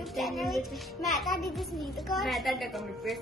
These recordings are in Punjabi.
YouTube ਚੈਨਲ ਵਿੱਚ ਮੈਂ ਤੁਹਾਡੀ ਜਸਨੀਤ ਕੌਰ ਮੈਂ ਤੁਹਾਡਾ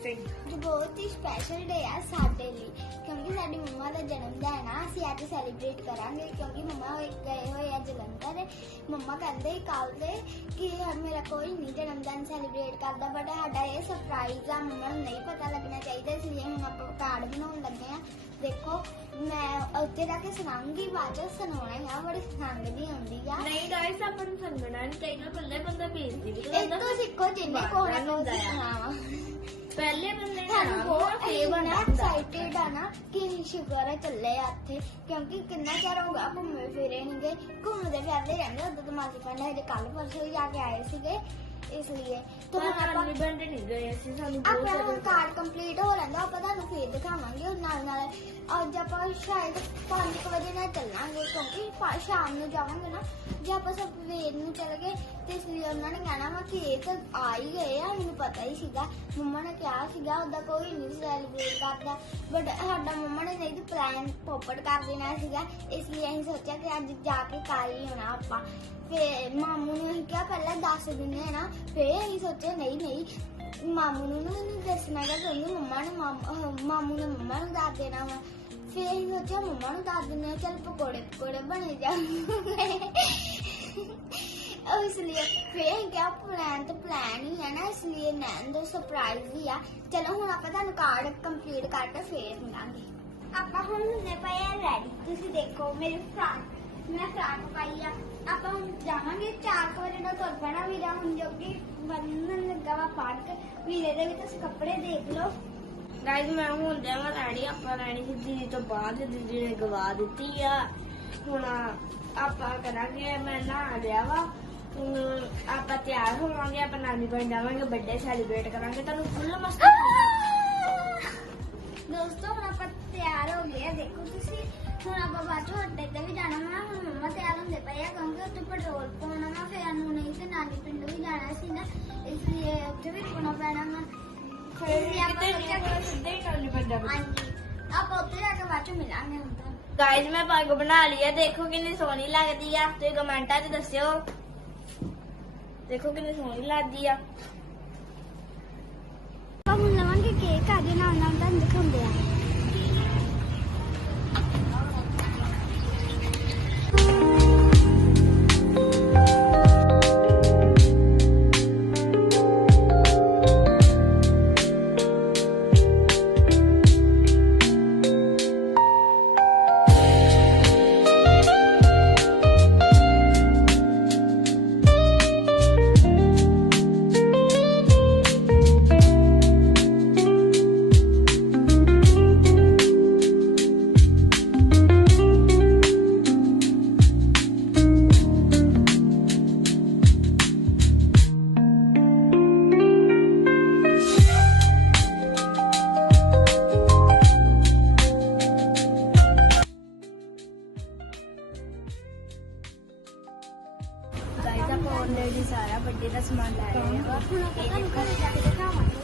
ਸਿੰਘ ਜੋ ਬਹੁਤ ਹੀ ਸਪੈਸ਼ਲ ਡੇ ਆ ਸਾਡੇ ਲਈ ਕਿਉਂਕਿ ਸਾਡੀ ਮੰਮਾ ਦਾ ਜਨਮ ਦਿਨ ਨਾ ਅਸੀਂ ਅੱਜ ਸੈਲੀਬ੍ਰੇਟ ਕਰਾਂਗੇ ਕਿਉਂਕਿ ਮੰਮਾ ਗਏ ਹੋਏ ਆ ਜਲੰਧਰ। ਮੰਮਾ ਕਹਿੰਦੇ ਕੱਲ ਦੇ ਕਿ ਮੇਰਾ ਕੋਈ ਨਹੀਂ ਜਨਮ ਦਿਨ ਸੈਲੀਬ੍ਰੇਟ ਕਰਦਾ ਬਟ ਸਾਡਾ ਇਹ ਸਰਪ੍ਰਾਈਜ਼ ਆ ਮੰਮਾ ਨੂੰ ਨਹੀਂ ਪਤਾ ਲੱਗਣਾ ਚਾਹੀਦਾ ਇਸ ਲਈ ਹੁਣ ਆਪਾਂ ਕਾਰਡ ਬਣਾਉਣ ਲੱਗੇ ਆ। ਦੇਖੋ ਮੈਂ ਉੱਤੇ ਜਾ ਕੇ ਸੁਣਾਉਂਗੀ ਬਾਅਦ ਚ ਸੁਣਾਉਣਾ ਹੈ ਬੜੀ ਸੰਗ ਦੀ ਆਉਂਦੀ ਆ ਨਹੀਂ ਗਾਇਸ ਆਪਾਂ ਨੂੰ ਸੰਗਣਾ ਨਹੀਂ ਚਾਹੀਦਾ ਪੱਲੇ ਬੰਦਾ ਭੇਜਦੀ ਵੀ ਇਹ ਤੋਂ ਸਿੱਖੋ ਜਿੰਨੇ ਕੋਣਾ ਹੁੰਦਾ ਸਾਨੂੰ ਆਪ ਬਹੁਤ ਫੇਵਰ ਇੰਨਾ ਹੁੰਦਾ ਐਕਸਾਈਟਿਡ ਆ ਨਾ ਕਿ ਸ਼ੁਕਰ ਹੈ ਚੱਲੇ ਆ ਇੱਥੇ ਕਿਉਂਕਿ ਕਿੰਨਾ ਚਿਰ ਹੋ ਗਿਆ ਘੁੰਮੇ ਫਿਰੇ ਨਹੀਂਗੇ ਘੁੰਮਦੇ ਫਿਰਦੇ ਰਹਿੰਦੇ ਉਦੋਂ ਤਾਂ ਕਹਿੰਦਾ ਹਜੇ ਕੱਲ ਪਰਸੋਂ ਹੀ ਜਾ ਕੇ ਆਏ ਸੀਗੇ ਇਸ ਲਈ। ਤਾਂ ਆਪਾਂ ਆਪਾਂ ਬੰਦੇ ਨਹੀਂ ਗਏ ਸਾਨੂੰ ਬਹੁਤ ਕਾਰਡ ਕੰਪਲੀਟ ਹੋ ਲੈਂਦਾ ਆਪਾਂ ਤੁਹਾਨੂੰ ਫੇਰ ਦਿਖਾਵਾਂਗੇ ਨਾਲ ਨਾਲ ਅੱਜ ਆਪਾਂ ਸ਼ਾਇਦ 5 ਵਜੇ ਨਾਲ ਕਿਉਂਕਿ ਸ਼ਾਮ ਨੂੰ ਜਾਵਾਂਗੇ ਨਾ। ਜੇ ਆਪਾਂ ਸਵੇਰ ਨੂੰ ਚੱਲ ਗਏ ਤੇ ਇਸ ਲਈ ਉਹਨਾਂ ਨੇ ਕਹਿਣਾ ਵਾ ਕਿ ਇਹ ਤਾਂ ਆ ਹੀ ਗਏ ਆ ਮੈਨੂੰ ਪਤਾ ਹੀ ਸੀਗਾ। ਮੰਮਾ ਨੇ ਕਿਹਾ ਸੀਗਾ ਉਹਦਾ ਕੋਈ ਨਹੀਂ ਸੈਲੀਬ੍ਰੇਟ ਕਰਦਾ। ਬਟ ਸਾਡਾ ਮੰਮਾ ਨੇ ਨਹੀਂ ਪਲਾਨ ਪੋਪਟ ਕਰ ਦੇਣਾ ਸੀਗਾ। ਇਸ ਲਈ ਅਸੀਂ ਸੋਚਿਆ ਕਿ ਅੱਜ ਜਾ ਕੇ ਕਰ ਹੀ ਹੋਣਾ ਆਪਾਂ। ਫੇ ਮਾਮੂ ਨੂੰ ਅਸੀਂ ਕਿਹਾ ਪਹਿਲਾਂ ਦੱਸ ਦਿੰਦੇ ਆ ਨਾ। ਫੇ ਅਸੀਂ ਸੋਚਿਆ, ਨਹੀਂ ਨਹੀਂ, ਮਾਮੂ ਨੂੰ ਨਾ ਦੱਸਣਾ ਗਾ ਮੰਮਾ ਨੇ ਮਾਮ- ਮਾਮੂ ਨੇ ਮੰਮਾ ਨੂੰ ਦੱਸ ਦੇਣਾ ਵਾ। ਫਿਰ ਅਸੀਂ ਸੋਚਿਆ ਮੰਮਾ ਨੂੰ ਦੱਸ ਦਿੰਦੇ ਆ ਚੱਲ ਪਕੌੜੇ ਪਕੌੜੇ ਬਣੇ ਜਾਣਗੇ ਇਸ ਲਈ ਫਿਰ ਅਸੀਂ ਕਿਹਾ ਪਲਾਨ ਤਾਂ ਪਲਾਨ ਹੀ ਹੈ ਨਾ, ਇਸ ਲਈ ਨੈਣ ਦੋ ਸਰਪ੍ਰਾਈਜ਼ ਹੀ ਆ। ਚਲੋ ਹੁਣ ਆਪਾਂ ਤੁਹਾਨੂੰ ਕਾਰਡ ਕੰਪਲੀਟ ਕਰਕੇ ਫੇਰ ਮਿਲਾਂਗੇ ਆਪਾਂ ਹੁਣ ਹੁੰਦੇ ਪਏ ਆ ਰੈਡੀ ਤੁਸੀਂ ਦੇਖੋ, ਮੇਰੀ ਫਰਾਕ ਮੈਂ ਫਰਾਕ ਪਾਈ ਆ। ਆਪਾਂ ਹੁਣ ਜਾਵਾਂਗੇ 4 ਵਜੇ ਨਾਲ ਤੁਰ ਪੈਣਾ ਵੀਰਾ ਹੁਣ ਜੋ ਕਿ ਬੰਨਣ ਲੱਗਾ ਵਾ ਪਾਰਕ ਵੀਰੇ ਦੇ ਵੀ ਤੁਸੀਂ ਕੱਪੜੇ ਦੇਖ ਲਓ। ਗਾਇਸ ਮੈਂ ਹੁਣ ਦੇਵਾਂ ਰੈਡੀ, ਆਪਾਂ ਰਹਿਣੀ ਸੀ ਦੀਦੀ ਤੋਂ ਬਾਅਦ ਦੀਦੀ ਨੇ ਗਵਾ ਦਿੱਤੀ ਆ। ਹੁਣ ਆਪਾਂ ਕਰਾਂਗੇ, ਮੈਂ ਨਹਾ ਲਿਆ ਵਾ। ਹੁਣ ਆਪਾਂ ਤਿਆਰ ਹੋਵਾਂਗੇ, ਆਪਾਂ ਨਾਨੀ ਪਿੰਡ ਜਾਵਾਂਗੇ ਬਰਥਡੇ ਸੈਲੀਬ੍ਰੇਟ ਕਰਾਂਗੇ। ਤੁਹਾਨੂੰ ਫੁੱਲ ਮਸਤੀ ਦੋਸਤੋ, ਹੁਣ ਆਪਾਂ ਤਿਆਰ ਹੋ ਗਏ ਆ। ਦੇਖੋ ਤੁਸੀਂ, ਹੁਣ ਆਪਾਂ ਬਾਅਦ ਚੋਂ ਅੱਡੇ ਤੇ ਵੀ ਜਾਣਾ ਵਾ। ਹੁਣ ਮੰਮਾ ਤਿਆਰ ਹੁੰਦੇ ਪਏ ਆ, ਕਿਉਂਕਿ ਉੱਥੇ ਪੈਟਰੋਲ ਪਾਉਣਾ ਵਾ, ਫਿਰ ਨੂੰ ਨਹੀਂ ਤੇ ਨਾਨੀ ਪਿੰਡ ਵੀ ਜਾਣਾ ਸੀ ਨਾ। ਇਸ ਲਈ ਉੱਥੇ ਵੀ ਰੁਕਣਾ ਪੈਣਾ ਵਾ। ਇਸ ਲਈ ਆਪਾਂ ਕਿਤੇ ਸੋਚਿਆ ਨਹੀਂ ਸਿੱਧੇ ਹੀ ਨਾਨੀ ਪਿੰਡ ਜਾਵਾਂਗੇ ਹਾਂਜੀ। ਆਪਾਂ ਉੱਥੇ ਜਾ ਕੇ ਬਾਅਦ ਚੋਂ ਮਿਲਾਂਗੇ ਹੁਣ ਤਾਂ। ਗਾਇਸ ਮੈਂ ਪੱਗ ਬਣਾ ਲਈ ਦੇਖੋ ਕਿੰਨੀ ਸੋਹਣੀ ਲੱਗਦੀ ਆ। ਤੁਸੀਂ ਕਮੈਂਟਾਂ 'ਚ ਦੱਸਿਓ। ਦੇਖੋ ਕਿੰਨੀ ਸੋਹਣੀ ਲੱਗਦੀ ਆ। ਆਪਾਂ ਹੁਣ ਲਵਾਂਗੇ ਕੇਕ ਆ ਨਾਲ ਨਾਲ ਤੁਹਾਨੂੰ ਦਿਖਾਉਂਦੇ ਆ। ਹੁਣ ਆਪਾਂ ਤੁਹਾਨੂੰ ਘਰੇ ਜਾ ਕੇ ਦਿਖਾਵਾਂਗੇ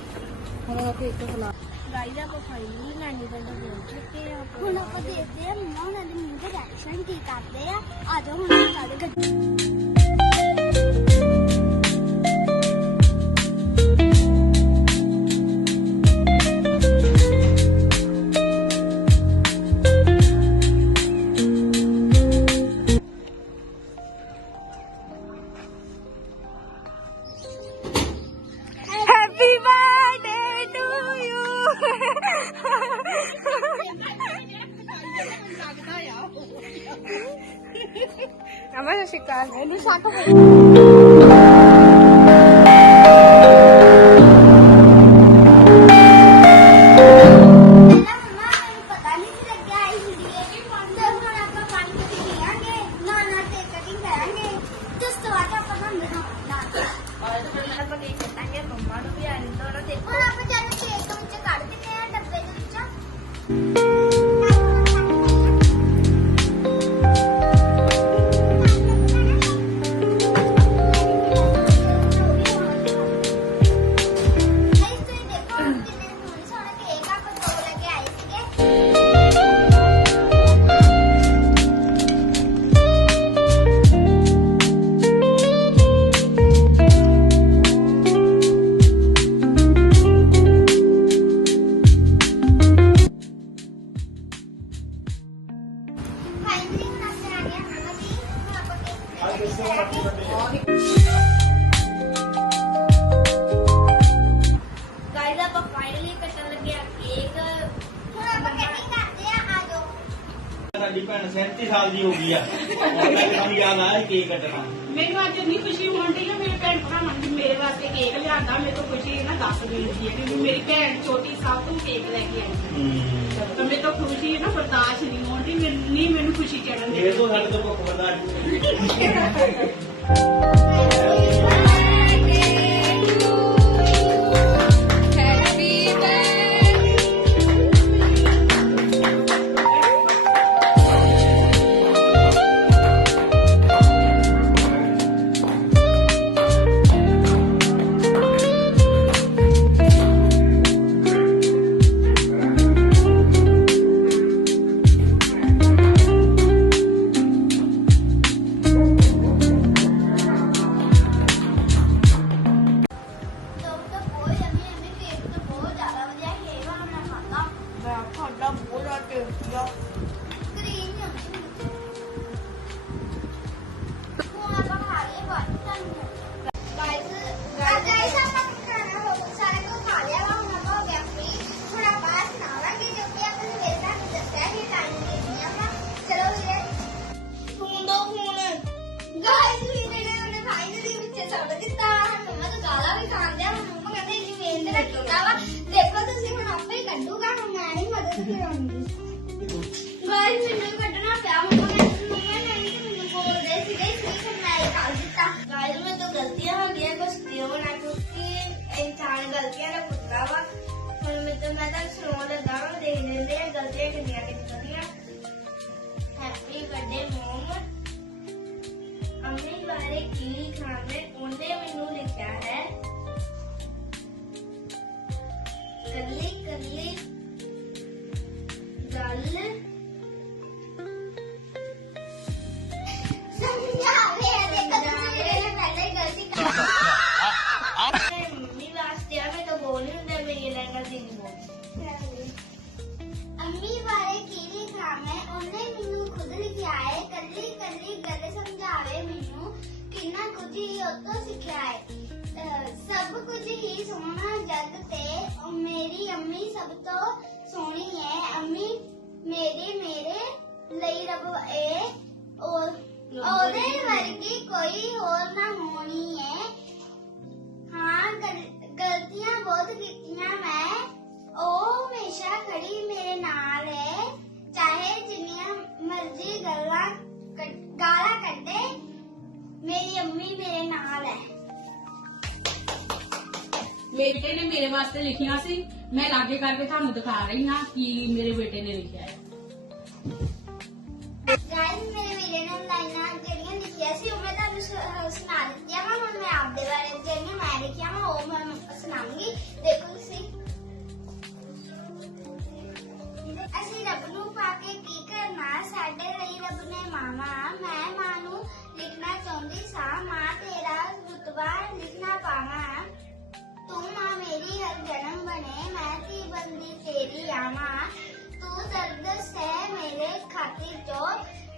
ਹੁਣ ਆਪਾਂ ਕੇਕ ਖਲਾ ਗਾਇਸ ਆਪਾਂ ਫਾਈਨਲੀ ਨਾਨੀ ਪਿੰਡ ਪਹੁੰਚ ਚੁੱਕੇ ਆ ਹੁਣ ਆਪਾਂ ਦੇਖਦੇ ਆ ਮੰਮਾ ਉਹਨਾਂ ਦੇ ਮੂੰਹ ਤੇ ਰਿਐਕਸ਼ਨ ਕੀ ਕਰਦੇ ਆ। ਆ ਜਾਓ ਹੁਣ ਆਪਾਂ ਗੱਡੀ ਅਮਰ ਸ਼ਿਕਾਰ ਇਹਨੂੰ ਸੱਟ ਪਤਾ ਸਾਨੂੰ ਯਾਦ ਆਇਆ ਸੀ ਕੇਕ ਕੱਟਣਾ ਮੈਨੂੰ ਅੱਜ ਇੰਨੀ ਖੁਸ਼ੀ ਹੋਣ ਡਈ ਆ ਮੇਰੇ ਭੈਣ ਭਰਾਵਾਂ ਨੇ ਮੇਰੇ ਵਾਸਤੇ ਕੇਕ ਲਿਆਂਦਾ ਮੇਰੇ ਤੋਂ ਖੁਸ਼ੀ ਨਾ ਦੱਸ ਗਈ ਹੈ ਕਿ ਮੇਰੀ ਭੈਣ ਛੋਟੀ ਸਭ ਤੋਂ ਕੇਕ ਲੈ ਕੇ ਆਈ ਤਾਂ ਮੇਰੇ ਤੋਂ ਖੁਸ਼ੀ ਨਾ ਬਰਦਾਸ਼ਤ ਨਹੀਂ ਹੋਣ ਡਈ ਮੈਨੂੰ ਨਹੀਂ ਮੈਨੂੰ ਖੁਸ਼ੀ ਚੜਨ ਦੀ ਇਹ ਤੋਂ ਸਾਡੇ ਤੋਂ ਭੁੱਖ ਬਰਦਾਸ਼ਤ ਨਹੀਂ ਬਾਰੇ ਕੀ ਲਿਖਾਂ ਮੈਂ ਉਹਨੇ ਸਭ ਤੋਂ ਸੋਹਣੀ ਹੈ ਅੰਮੀ ਮੇਰੀ ਮੇਰੇ ਲਈ ਰੱਬ ਇਹ ਉਹ ਉਹਦੇ ਵਰਗੀ ਕੋਈ ਹੋਰ ਨਾ ਹੋਣੀ ਹੈ ਹਾਂ ਗਲ- ਗਲਤੀਆਂ ਬਹੁਤ ਕੀਤੀਆਂ ਮੈਂ ਉਹ ਹਮੇਸ਼ਾ ਖੜੀ ਮੇਰੇ ਨਾਲ ਹੈ ਚਾਹੇ ਜਿੰਨੀਆਂ ਮਰਜ਼ੀ ਗੱਲਾਂ ਕੱਢ- ਗਾਲਾਂ ਕੱਢੇ ਮੇਰੀ ਅੰਮੀ ਮੇਰੇ ਨਾਲ ਹੈ ਮੇਰੇ ਬੇਟੇ ਨੇ ਮੇਰੇ ਵਾਸਤੇ ਲਿਖਿਆ ਸੀ। ਮੈਂ ਲਾਗੇ ਕਰਕੇ ਤੁਹਾਨੂੰ ਦਿਖਾ ਰਹੀ ਹਾਂ ਕਿ ਮੇਰੇ ਬੇਟੇ ਨੇ ਲਿਖਿਆ ਹੈ। ਗਾਇਸ ਮੇਰੇ ਵੀਰੇ ਨੇ ਲਾਈਨਾਂ ਜਿਹੜੀਆਂ ਲਿਖੀਆਂ ਸੀ, ਉਹ ਮੈਂ ਤੁਹਾਨੂੰ ਸੁ- ਸੁਣਾ ਦਿੱਤੀਆਂ ਵਾ। ਹੁਣ ਮੈਂ ਆਪਦੇ ਬਾਰੇ ਜਿਹੜੀਆਂ ਮੈਂ ਲਿਖੀਆਂ ਵਾ, ਉਹ ਮੈਂ ਸੁਣਾਉਂਗੀ। ਦੇਖੋ ਤੁਸੀਂ। ਅਸੀਂ ਰੱਬ ਨੂੰ ਪਾ ਕੇ ਕੀ ਕਰਨਾ? ਸਾਡੇ ਲਈ ਰੱਬ ਨੇ ਮਾਵਾ। ਮੈਂ ਮਾਂ ਨੂੰ ਲਿਖਣਾ ਚਾਹੁੰਦੀ ਸਾਂ। ਮਾਂ ਤੇਰਾ ਰੁਤਬਾ ਲਿਖਣਾ ਪਾਵਾਂ। ਤੂੰ ਮਾਂ ਮੇਰੀ ਹਰ ਜਨਮ ਬਣੇ, ਮੈਂ ਧੀ ਬੰਦੀ ਤੇਰੀ ਆਵਾਂ? ਤੂੰ ਦਰਦ ਸਹਿ ਮੇਰੇ ਖਾतिर ਚੋ,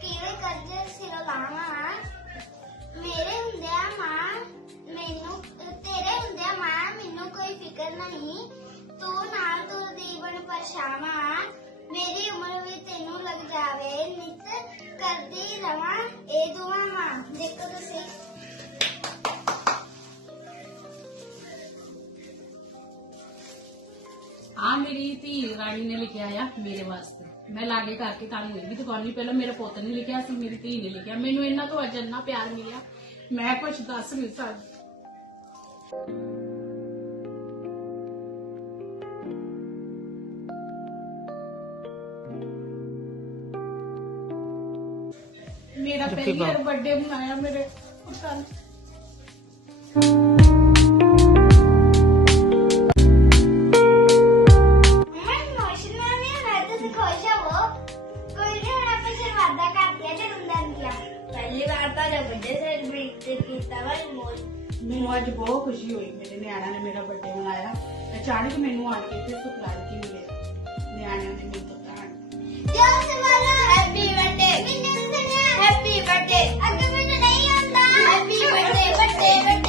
ਕਿਵੇਂ ਕਰਜ਼ੇ ਸਿਰ ਲਾਵਾਂ? ਮੇਰੇ ਹੁੰਦਿਆਂ ਮਾਂ, ਮੈਨੂੰ, ਤੇਰੇ ਹੁੰਦਿਆਂ ਮਾਂ, ਮੈਨੂੰ ਕੋਈ ਫਿਕਰ ਨਹੀਂ। ਤੂੰ ਨਾਲ ਤੂੰ ਦੀਵਨ ਪਰਛਾਵਾਂ। ਮੇਰੀ ਉਮਰ ਵੀ ਤੈਨੂੰ ਲੱਗ ਜਾਵੇ। ਨਿਤ ਕਰਦੀ ਰਵਾਂ, ਇਹ ਦੁਆਵਾਂ। ਦੇਖੋ ਤੁਸੀਂ। ਆ ਮੇਰੀ ਧੀ ਰਾਣੀ ਨੇ ਲਿਖਿਆ ਆ ਮੇਰੇ ਵਾਸਤੇ। ਮੈਂ ਲਾਗੇ ਕਰਕੇ ਤੁਹਾਨੂੰ ਇਹ ਵੀ ਦਿਖਾਉਣੀ ਪਹਿਲਾਂ ਮੇਰੇ ਪੁੱਤ ਨੇ ਲਿਖਿਆ ਸੀ ਮੇਰੀ ਧੀ ਨੇ ਲਿਖਿਆ। ਮੈਨੂੰ ਇਹਨਾਂ ਤੋਂ ਅੱਜ ਇੰਨਾ ਪਿਆਰ ਮਿਲਿਆ ਮੈਂ ਕੁਝ ਦੱਸ ਨਹੀਂ ਸਕਦੀ। ਮੇਰਾ ਪਹਿਲੀ ਵਾਰ ਬਰਥਡੇ ਮਨਾਇਆ ਮੇਰੇ ਪੁੱਤਾਂ ਨੇ। ਵੱਡੇ ਸੈਲੀਬ੍ਰੇਟ ਤੇ ਕੀਤਾ ਵਾ ਮੋਜ ਮੈਨੂੰ ਅੱਜ ਬਹੁਤ ਖੁਸ਼ੀ ਹੋਈ ਮੇਰੇ ਨਿਆਣਿਆਂ ਨੇ ਮੇਰਾ ਬਰਥਡੇ ਮਨਾਇਆ। ਅਚਾਨਕ ਮੈਨੂੰ ਆਣ ਕੇ ਤੇ ਸੁਪਰਾਜ ਕੀ ਮਿਲਿਆ। ਨਿਆਣਿਆਂ ਨੇ ਮੈਨੂੰ ਪਤਾ ਜੋ ਸਮਾਰਾ ਹੈਪੀ ਬਰਥਡੇ ਮੈਨੂੰ ਸੁਣਿਆ ਹੈਪੀ ਬਰਥਡੇ ਅੱਜ ਮੈਨੂੰ ਨਹੀਂ ਆਉਂਦਾ। Happy birthday birthday